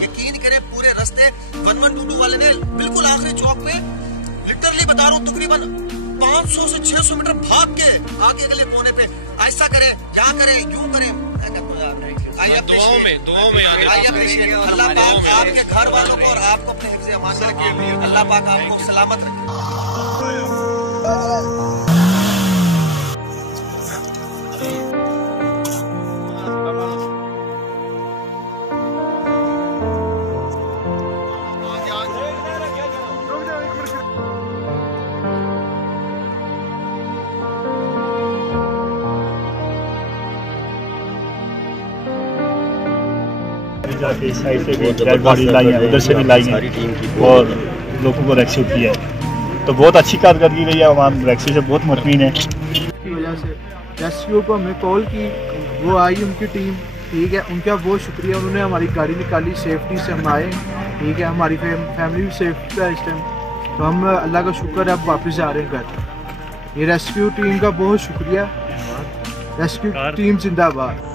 यकीन करें पूरे रास्ते 1122 वाले ने बिल्कुल आखिरी चौक पे लिटरली बता रहा हूँ तकरीबन 500 से 600 मीटर भाग के आगे अगले कोने पे ऐसा करे, यहाँ करे, यूं करे। दुआओं में अल्लाह पाक आपके घर वालों को और आपको अपने हिफ्ज़ अमान में रखे। अल्लाह पाक आपको सलामत रखे। जाके इस साइड से भी डेड बॉडी लाई है, उधर से भी लाई है और लोगों को रेस्क्यू किया है। तो बहुत अच्छी कारकर्दगी रही है, वहाँ रेस्क्यू से बहुत मुतमिन है। की वजह से रेस्क्यू को हमने कॉल की, वो आई उनकी टीम, ठीक है, उनका बहुत शुक्रिया। उन्होंने हमारी गाड़ी निकाली, सेफ्टी से हम आए, ठीक है, हमारी फैमिली भी सेफ था इस टाइम। तो हम अल्लाह का शुक्र है अब वापस जा रहे हैं घर। ये रेस्क्यू टीम का बहुत शुक्रिया, रेस्क्यू टीम जिंदाबाद।